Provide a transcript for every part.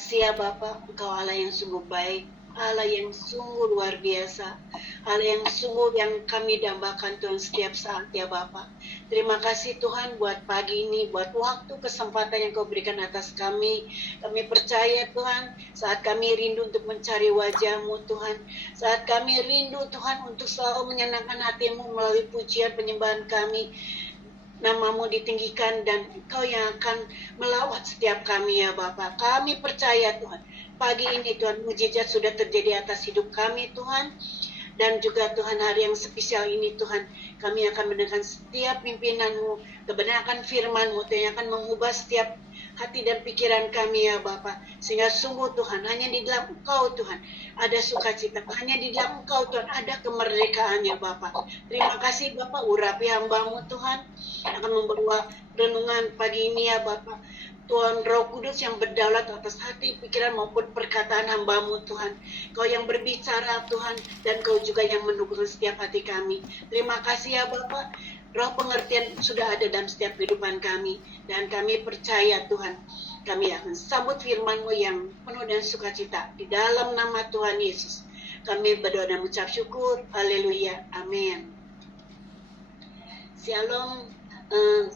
kasih ya Bapa, Engkau Allah yang sungguh baik, Allah yang sungguh luar biasa, Allah yang sungguh yang kami dambakan Tuhan setiap saat ya Bapa. Terima kasih Tuhan buat pagi ini, buat waktu kesempatan yang Kau berikan atas kami. Kami percaya Tuhan, saat kami rindu untuk mencari wajah-Mu Tuhan, saat kami rindu Tuhan untuk selalu menyenangkan hati-Mu melalui pujian penyembahan kami, Nama-Mu ditinggikan dan Engkau yang akan melawat setiap kami ya Bapa. Kami percaya Tuhan, pagi ini Tuhan mujizat sudah terjadi atas hidup kami Tuhan. Dan juga Tuhan hari yang spesial ini Tuhan, kami akan mendengarkan setiap pimpinan-Mu, kebenaran firman-Mu Tuhan yang akan mengubah setiap hati dan pikiran kami ya Bapa. Sehingga sungguh Tuhan, hanya di dalam Engkau Tuhan ada sukacita, hanya di dalam Engkau Tuhan ada kemerdekaan ya Bapa. Terima kasih Bapa, urapi hamba-Mu Tuhan akan membawa renungan pagi ini ya Bapa. Tuhan Roh Kudus yang berdaulat atas hati, pikiran maupun perkataan hamba-Mu Tuhan. Kau yang berbicara Tuhan, dan Kau juga yang mendukung setiap hati kami. Terima kasih ya Bapa. Roh pengertian sudah ada dalam setiap kehidupan kami. Dan kami percaya Tuhan, kami akan sambut firman-Mu yang penuh dengan sukacita. Di dalam nama Tuhan Yesus, kami berdoa dan mengucap syukur. Haleluya. Amin. Shalom.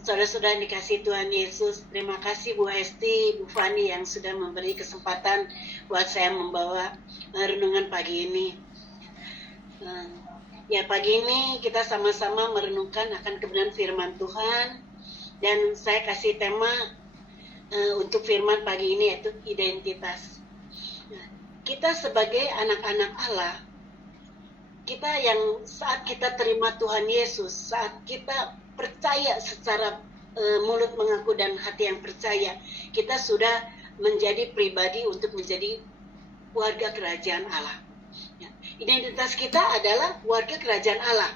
Saudara-saudara yang dikasih Tuhan Yesus, terima kasih Bu Hesti, Bu Fani yang sudah memberi kesempatan buat saya membawa renungan pagi ini. Ya, pagi ini kita sama-sama merenungkan akan kebenaran firman Tuhan, dan saya kasih tema untuk firman pagi ini yaitu identitas. Kita sebagai anak-anak Allah, kita yang saat kita terima Tuhan Yesus, saat kita percaya secara mulut mengaku dan hati yang percaya, kita sudah menjadi pribadi untuk menjadi warga kerajaan Allah. Ya. Identitas kita adalah warga kerajaan Allah.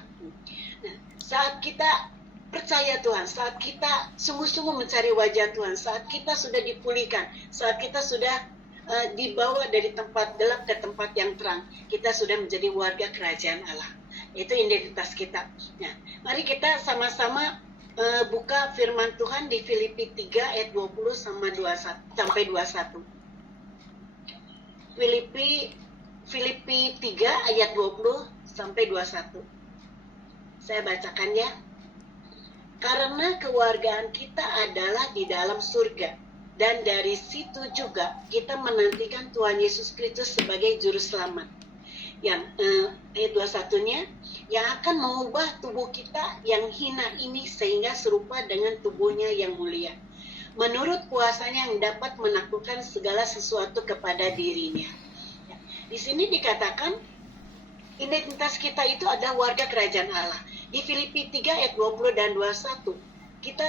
Nah, saat kita percaya Tuhan, saat kita sungguh-sungguh mencari wajah Tuhan, saat kita sudah dipulihkan, saat kita sudah dibawa dari tempat gelap ke tempat yang terang, kita sudah menjadi warga kerajaan Allah. Itu identitas kita. Nah, mari kita sama-sama buka firman Tuhan di Filipi 3 ayat 20 sampai 21. Filipi 3 ayat 20 sampai 21. Saya bacakan ya. Karena kewargaan kita adalah di dalam surga, dan dari situ juga kita menantikan Tuhan Yesus Kristus sebagai juru selamat. Yang ayat 21-nya, yang akan mengubah tubuh kita yang hina ini sehingga serupa dengan tubuhnya yang mulia, menurut kuasanya yang dapat menaklukkan segala sesuatu kepada dirinya. Ya, di sini dikatakan identitas kita itu adalah warga kerajaan Allah. Di Filipi 3 ayat 20 dan 21, kita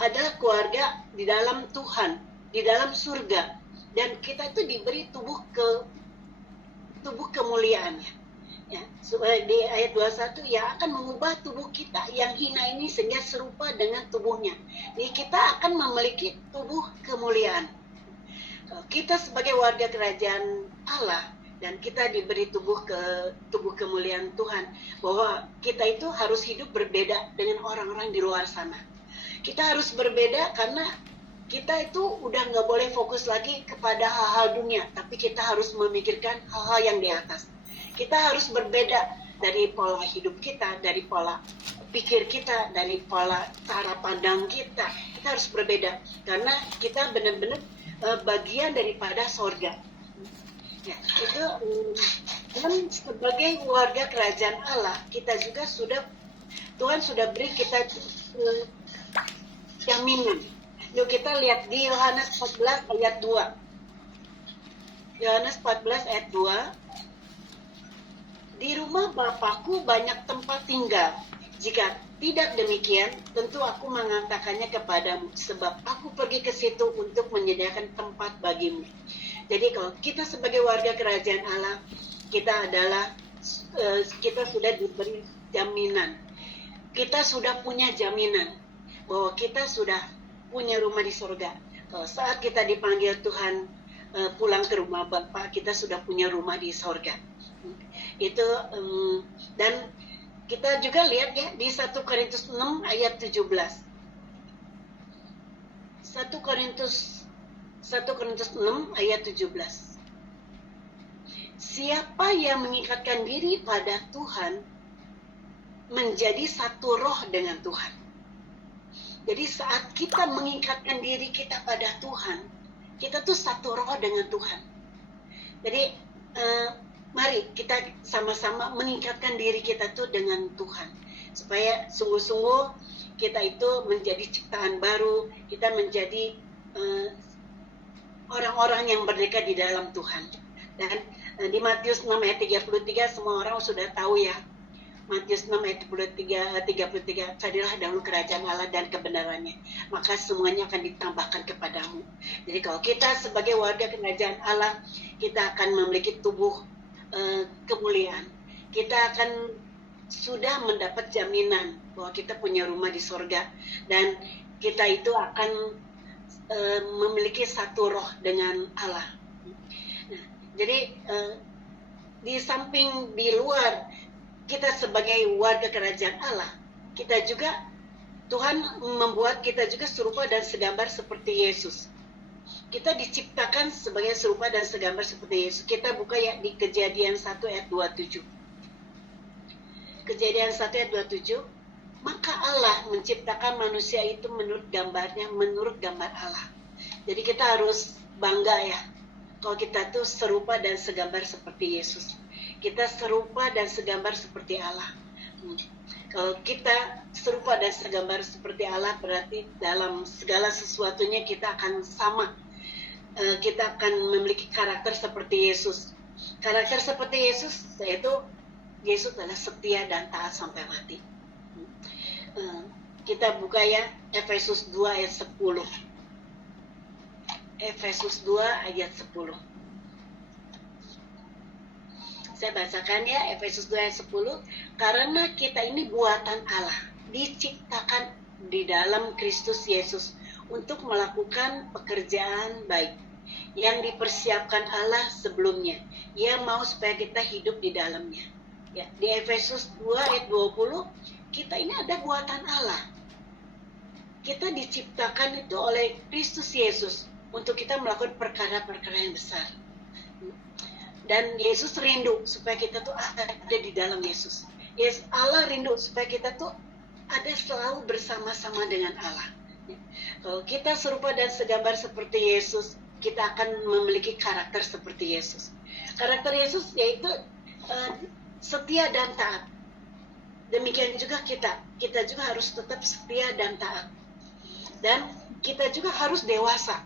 adalah keluarga di dalam Tuhan, di dalam surga, dan kita itu diberi tubuh kemuliaannya. Ya, di ayat 21, yang akan mengubah tubuh kita yang hina ini sehingga serupa dengan tubuhnya. Jadi kita akan memiliki tubuh kemuliaan. Kita sebagai warga kerajaan Allah dan kita diberi tubuh kemuliaan Tuhan, bahwa kita itu harus hidup berbeda dengan orang-orang di luar sana. Kita harus berbeda karena kita itu udah nggak boleh fokus lagi kepada hal-hal dunia, tapi kita harus memikirkan hal-hal yang di atas. Kita harus berbeda dari pola hidup kita, dari pola pikir kita, dari pola cara pandang kita. Kita harus berbeda karena kita benar-benar bagian daripada sorga. Ya, itu dan sebagai warga kerajaan Allah, kita juga Tuhan sudah beri kita jaminan. Yuk kita lihat di Yohanes 14 ayat 2. Yohanes 14 ayat 2. Di rumah Bapakku banyak tempat tinggal. Jika tidak demikian, tentu aku mengatakannya kepadamu, sebab aku pergi ke situ untuk menyediakan tempat bagimu. Jadi kalau kita sebagai warga kerajaan Allah, kita sudah diberi jaminan. Kita sudah punya jaminan bahwa kita sudah punya rumah di surga. Kalau saat kita dipanggil Tuhan pulang ke rumah Bapa, kita sudah punya rumah di surga. Itu dan kita juga lihat ya di 1 Korintus 6 ayat 17. 1 Korintus 1 Korintus 6 ayat 17. Siapa yang mengikatkan diri pada Tuhan menjadi satu roh dengan Tuhan. Jadi saat kita mengikatkan diri kita pada Tuhan, kita tuh satu roh dengan Tuhan. Jadi mari kita sama-sama mengikatkan diri kita tuh dengan Tuhan, supaya sungguh-sungguh kita itu menjadi ciptaan baru, kita menjadi orang-orang yang merdeka di dalam Tuhan. Dan di Matius 6 ayat 33 semua orang sudah tahu ya. Matius 6 ayat 33, carilah dahulu kerajaan Allah dan kebenarannya, maka semuanya akan ditambahkan kepadamu. Jadi kalau kita sebagai warga kerajaan Allah, kita akan memiliki tubuh kemuliaan. Kita akan sudah mendapat jaminan bahwa kita punya rumah di sorga, dan kita itu akan memiliki satu roh dengan Allah. Nah, jadi di samping di luar kita sebagai warga kerajaan Allah, kita juga Tuhan membuat kita juga serupa dan segambar seperti Yesus. Kita diciptakan sebagai serupa dan segambar seperti Yesus. Kita buka ya di Kejadian 1 ayat 27. Kejadian 1 ayat 27. Maka Allah menciptakan manusia itu menurut gambarnya, menurut gambar Allah. Jadi kita harus bangga ya, kalau kita tuh serupa dan segambar seperti Yesus. Kita serupa dan segambar seperti Allah. Kalau kita serupa dan segambar seperti Allah, berarti dalam segala sesuatunya kita akan sama. Kita akan memiliki karakter seperti Yesus. Karakter seperti Yesus, yaitu Yesus adalah setia dan taat sampai mati. Kita buka ya Efesus 2 ayat 10. Efesus 2 ayat 10. Saya bacakan ya, Efesus 2 ayat 10. Karena kita ini buatan Allah, diciptakan di dalam Kristus Yesus untuk melakukan pekerjaan baik yang dipersiapkan Allah sebelumnya. Ia mau supaya kita hidup di dalamnya. Ya, di Efesus 2 ayat 20, kita ini ada buatan Allah. Kita diciptakan itu oleh Kristus Yesus untuk kita melakukan perkara-perkara yang besar. Dan Yesus rindu supaya kita tuh ada di dalam Yesus. Allah rindu supaya kita tuh ada selalu bersama-sama dengan Allah. Kalau kita serupa dan segambar seperti Yesus, kita akan memiliki karakter seperti Yesus. Karakter Yesus yaitu setia dan taat. Demikian juga kita juga harus tetap setia dan taat. Dan kita juga harus dewasa.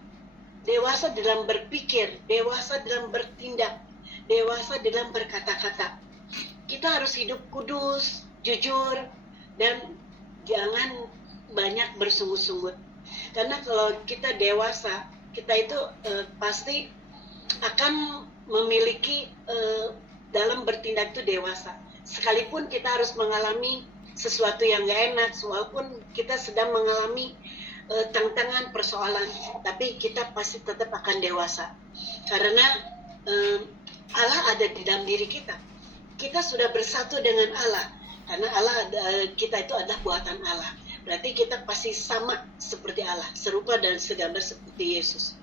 Dewasa dalam berpikir, dewasa dalam bertindak, dewasa dalam berkata-kata. Kita harus hidup kudus, jujur, dan jangan banyak bersungut-sungut. Karena kalau kita dewasa, kita itu pasti akan memiliki dalam bertindak itu dewasa. Sekalipun kita harus mengalami sesuatu yang gak enak, walaupun kita sedang mengalami tantangan, persoalan, tapi kita pasti tetap akan dewasa. Karena Allah ada di dalam diri kita. Kita sudah bersatu dengan Allah. Karena Allah kita itu adalah buatan Allah. Berarti kita pasti sama seperti Allah, serupa dan segambar seperti Yesus.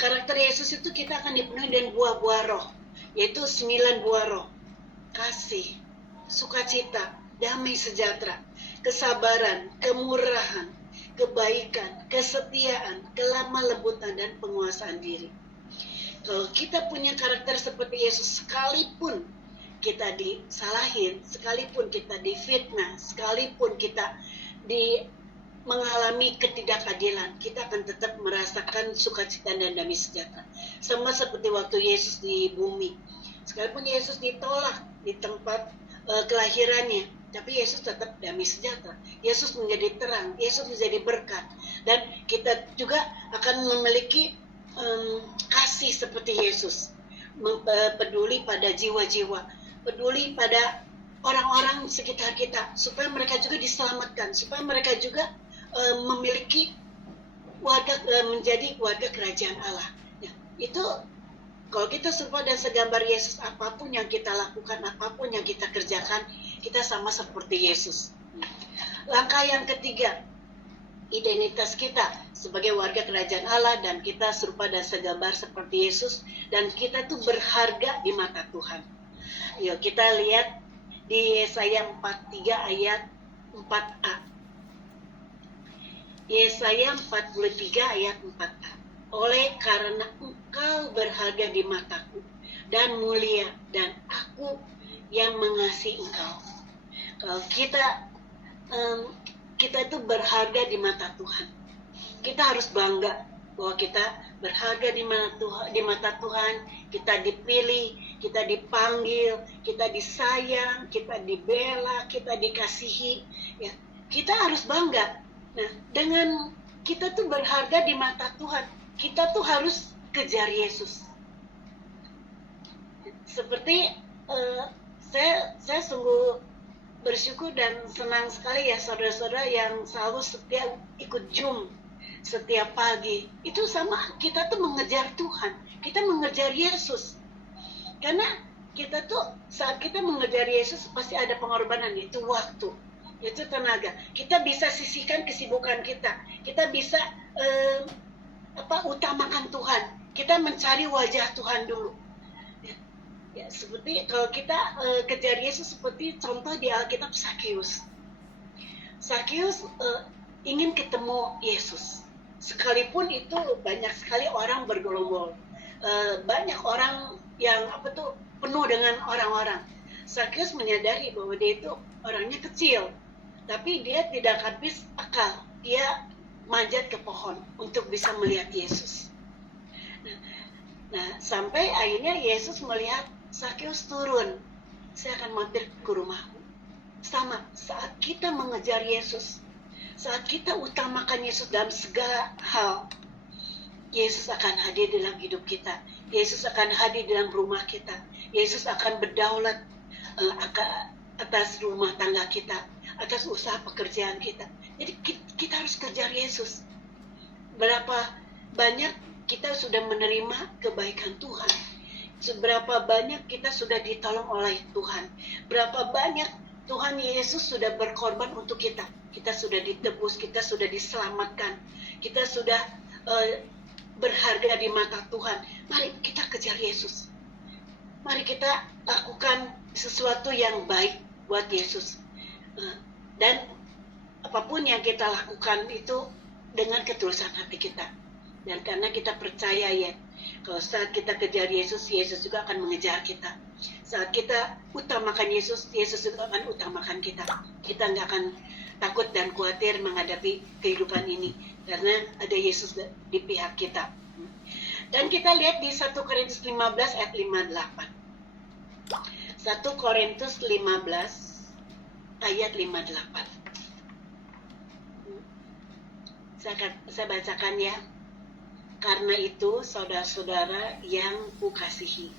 Karakter Yesus itu kita akan dipenuhi dengan buah-buah roh, yaitu 9 buah roh. Kasih, sukacita, damai sejahtera, kesabaran, kemurahan, kebaikan, kesetiaan, kelemah lembutan, dan penguasaan diri. Kalau kita punya karakter seperti Yesus, sekalipun kita disalahin, sekalipun kita difitnah, sekalipun kita mengalami ketidakadilan, kita akan tetap merasakan sukacita dan damai sejahtera. Sama seperti waktu Yesus di bumi. Sekalipun Yesus ditolak di tempat kelahirannya, tapi Yesus tetap damai sejahtera. Yesus menjadi terang, Yesus menjadi berkat. Dan kita juga akan memiliki kasih seperti Yesus. Peduli pada jiwa-jiwa, peduli pada orang-orang sekitar kita, supaya mereka juga diselamatkan, supaya mereka juga memiliki menjadi warga kerajaan Allah. Ya, itu kalau kita serupa dan segambar Yesus, apapun yang kita lakukan, apapun yang kita kerjakan, kita sama seperti Yesus. Langkah yang ketiga, identitas kita sebagai warga kerajaan Allah, dan kita serupa dan segambar seperti Yesus, dan kita tuh berharga di mata Tuhan. Yuk kita lihat di Yesaya 43 ayat 4a. Yesaya 43 ayat 4a. Oleh karena engkau berharga di mataku dan mulia, dan aku yang mengasihi engkau. Kalau kita itu berharga di mata Tuhan. Kita harus bangga bahwa kita berharga di mata Tuhan. Kita dipilih, kita dipanggil, kita disayang, kita dibela, kita dikasihi. Ya, kita harus bangga. Nah, dengan kita tuh berharga di mata Tuhan, kita tuh harus kejar Yesus. Seperti saya sungguh bersyukur dan senang sekali ya saudara-saudara yang selalu setiap ikut Zoom setiap pagi. Itu sama, kita tuh mengejar Tuhan, kita mengejar Yesus. Karena kita tuh saat kita mengejar Yesus pasti ada pengorbanan, yaitu waktu, yaitu tenaga. Kita bisa sisihkan kesibukan kita bisa utamakan Tuhan. Kita mencari wajah Tuhan dulu. Ya, seperti kalau kita kejar Yesus, seperti contoh di Alkitab Sakeus. Sakeus ingin ketemu Yesus. Sekalipun itu banyak sekali orang bergerombol, banyak orang yang penuh dengan orang-orang. Sakeus menyadari bahwa dia itu orangnya kecil, tapi dia tidak habis akal. Dia manjat ke pohon untuk bisa melihat Yesus. Nah, sampai akhirnya Yesus melihat Sakeus turun. Saya akan mampir ke rumahmu. Sama, saat kita mengejar Yesus, saat kita utamakan Yesus dalam segala hal, Yesus akan hadir dalam hidup kita. Yesus akan hadir dalam rumah kita. Yesus akan berdaulat atas rumah tangga kita, atas usaha pekerjaan kita. Jadi kita harus kejar Yesus. Berapa banyak kita sudah menerima kebaikan Tuhan. Seberapa banyak kita sudah ditolong oleh Tuhan. Berapa banyak Tuhan Yesus sudah berkorban untuk kita. Kita sudah ditebus, kita sudah diselamatkan. Kita sudah berharga di mata Tuhan. Mari kita kejar Yesus. Mari kita lakukan sesuatu yang baik buat Yesus. Dan apapun yang kita lakukan itu dengan ketulusan hati kita. Dan karena kita percaya ya, kalau saat kita kejar Yesus, Yesus juga akan mengejar kita. Saat kita utamakan Yesus, Yesus juga akan utamakan kita. Kita nggak akan takut dan khawatir menghadapi kehidupan ini, karena ada Yesus di pihak kita. Dan kita lihat di 1 Korintus 15 ayat 58. 1 Korintus 15 ayat 58. Saya bacakan ya. Karena itu, saudara-saudara yang kukasihi,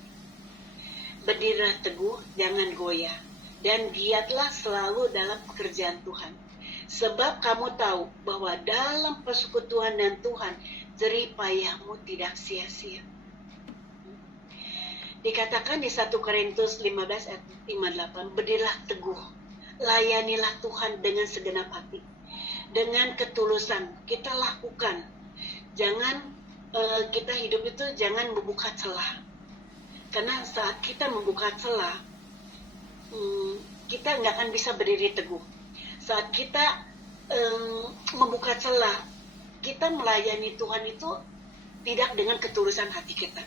berdirilah teguh, jangan goyah, dan giatlah selalu dalam pekerjaan Tuhan. Sebab kamu tahu bahwa dalam persekutuan dengan Tuhan, jerih payahmu tidak sia-sia. Dikatakan di 1 Korintus 15 ayat 58, berdirilah teguh, layanilah Tuhan dengan segenap hati, dengan ketulusan kita lakukan. Jangan kita hidup itu jangan membuka celah, karena saat kita membuka celah, kita nggak akan bisa berdiri teguh. Saat kita membuka celah, kita melayani Tuhan itu tidak dengan ketulusan hati kita.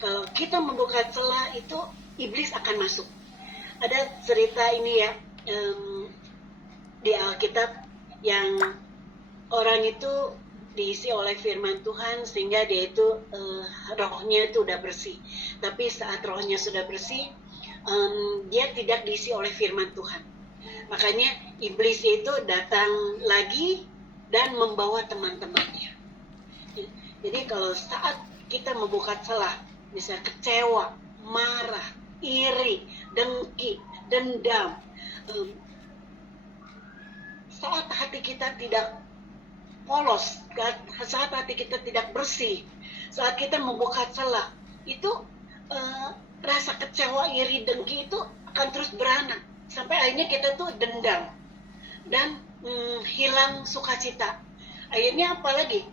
Kalau kita membuka celah itu, iblis akan masuk. Ada cerita ini ya, di Alkitab, yang orang itu diisi oleh firman Tuhan sehingga dia itu rohnya itu udah bersih. Tapi saat rohnya sudah bersih, dia tidak diisi oleh firman Tuhan. Makanya iblis itu datang lagi dan membawa teman-temannya. Jadi kalau saat kita membuka celah, misalnya kecewa, marah, iri, dengki, dendam, saat hati kita tidak polos, saat hati kita tidak bersih, saat kita membuka celah, itu rasa kecewa, iri, dengki itu akan terus beranak sampai akhirnya kita tuh dendam. dan hilang sukacita. Akhirnya apalagi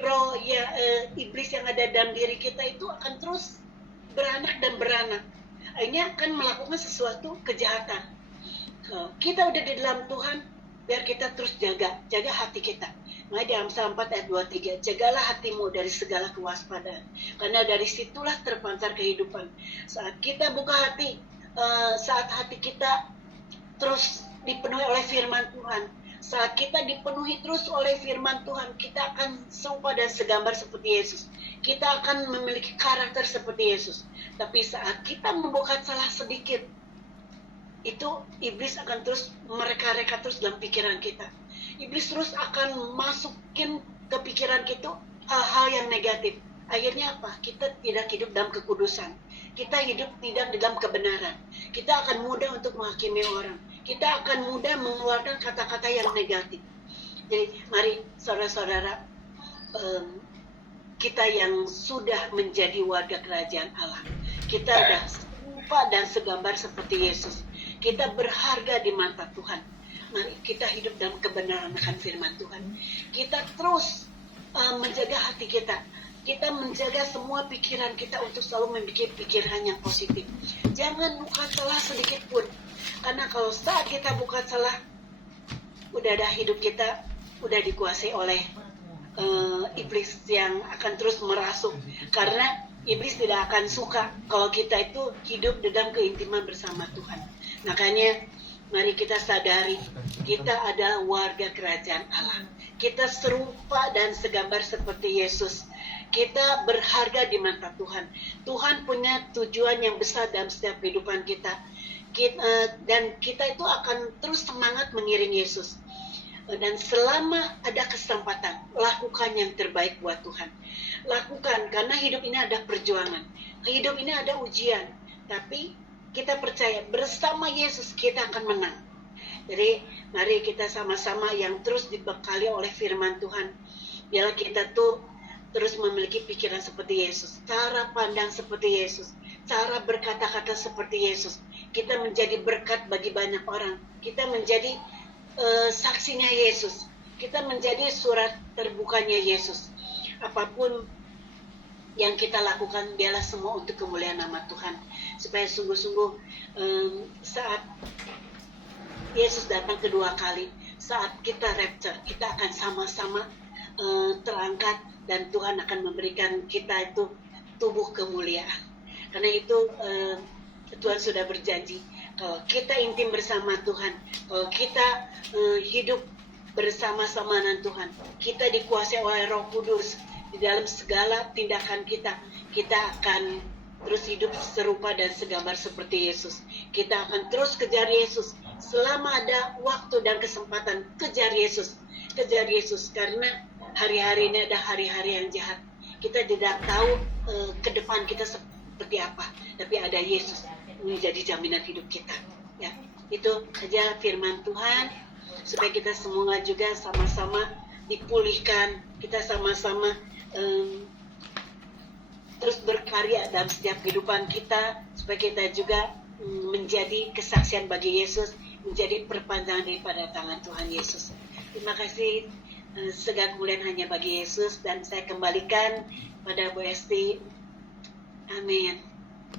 roh iblis yang ada dalam diri kita itu akan terus beranak dan beranak. Akhirnya akan melakukan sesuatu kejahatan. Kita udah di dalam Tuhan, biar kita terus jaga hati kita. Nah, di Amsal 4 ayat 23, jagalah hatimu dari segala kewaspadaan, karena dari situlah terpancar kehidupan. Saat kita buka hati, saat hati kita terus dipenuhi oleh firman Tuhan, saat kita dipenuhi terus oleh firman Tuhan, kita akan serupa dan segambar seperti Yesus. Kita akan memiliki karakter seperti Yesus. Tapi saat kita membuat salah sedikit, itu iblis akan terus mereka-reka terus dalam pikiran kita. Iblis terus akan masukin ke pikiran kita hal-hal yang negatif. Akhirnya apa? Kita tidak hidup dalam kekudusan. Kita hidup tidak dalam kebenaran. Kita akan mudah untuk menghakimi orang. Kita akan mudah mengeluarkan kata-kata yang negatif. Jadi mari saudara-saudara, kita yang sudah menjadi warga kerajaan Allah, kita sudah serupa dan segambar seperti Yesus. Kita berharga di mata Tuhan. Mari kita hidup dalam kebenaran akan firman Tuhan. Kita terus menjaga hati kita. Kita menjaga semua pikiran kita untuk selalu memiliki pikiran yang positif. Jangan buka celah sedikit pun. Karena kalau saat kita buka celah, udah ada hidup kita udah dikuasai oleh iblis yang akan terus merasuk. Karena iblis tidak akan suka kalau kita itu hidup dalam keintiman bersama Tuhan. Makanya mari kita sadari, kita adalah warga kerajaan Allah. Kita serupa dan segambar seperti Yesus. Kita berharga di mata Tuhan. Tuhan punya tujuan yang besar dalam setiap kehidupan kita. Dan kita itu akan terus semangat mengiring Yesus. Dan selama ada kesempatan, lakukan yang terbaik buat Tuhan. Lakukan, karena hidup ini ada perjuangan. Hidup ini ada ujian. Tapi kita percaya bersama Yesus kita akan menang. Jadi mari kita sama-sama yang terus dibekali oleh firman Tuhan. Biarlah kita tuh terus memiliki pikiran seperti Yesus, cara pandang seperti Yesus, cara berkata-kata seperti Yesus. Kita menjadi berkat bagi banyak orang. Kita menjadi saksinya Yesus. Kita menjadi surat terbukanya Yesus. Apapun yang kita lakukan, biarlah semua untuk kemuliaan nama Tuhan. Supaya sungguh-sungguh saat Yesus datang kedua kali, saat kita rapture, kita akan sama-sama terangkat dan Tuhan akan memberikan kita itu tubuh kemuliaan. Karena itu Tuhan sudah berjanji, kalau kita intim bersama Tuhan, kalau kita hidup bersama-sama dengan Tuhan, kita dikuasai oleh Roh Kudus. Di dalam segala tindakan kita akan terus hidup serupa dan segambar seperti Yesus. Kita akan terus kejar Yesus. Selama ada waktu dan kesempatan, kejar Yesus. Kejar Yesus, karena hari-hari ini ada hari-hari yang jahat. Kita tidak tahu ke depan kita seperti apa. Tapi ada Yesus menjadi jaminan hidup kita. Ya, itu saja firman Tuhan. Supaya kita semua juga sama-sama dipulihkan. Kita sama-sama terus berkarya dalam setiap kehidupan kita, supaya kita juga menjadi kesaksian bagi Yesus, menjadi perpanjangan daripada tangan Tuhan Yesus. Terima kasih. Segala kemuliaan hanya bagi Yesus, dan saya kembalikan pada Bu Esti. Amin.